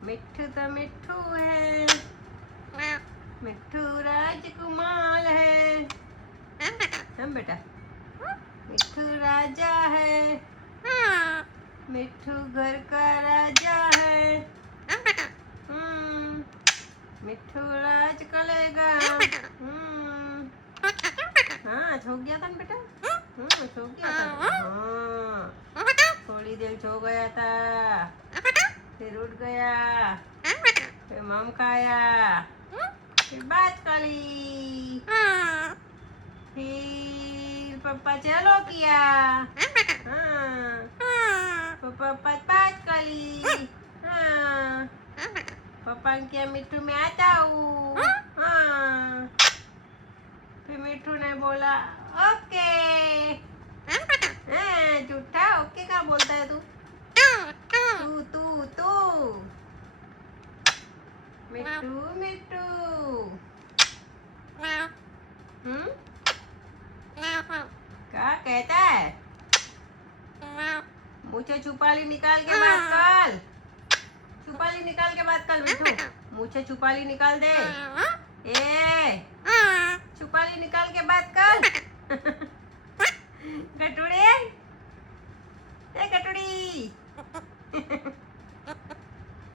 मिट्ठू तो मिट्ठू है, मिट्ठू राजकुमार है। हम बेटा मिट्ठू राजा है, मिट्ठू घर का राजा है। मिट्ठू राज करेगा। हाँ सो गया था ना बेटा। सो गया था। हाँ थोड़ी देर सो गया था, फिर उठ गया, फिर मम खाया, फिर बात करी, फिर पापा चलो किया। हाँ पापा बात करी। हाँ पापा ने किया मिट्ठू मैं आता हूँ। हाँ फिर मिट्ठू ने बोला ओके। झूठा ओके क्या बोलता है तू? तू तू तू मिट्ठू मिट्ठू। क्या कहता है? मुझे छुपाली निकाल के बात कर। छुपाली निकाल के बात कर मिट्ठू। मुझे छुपाली निकाल दे। ए छुपाली निकाल के बात कर।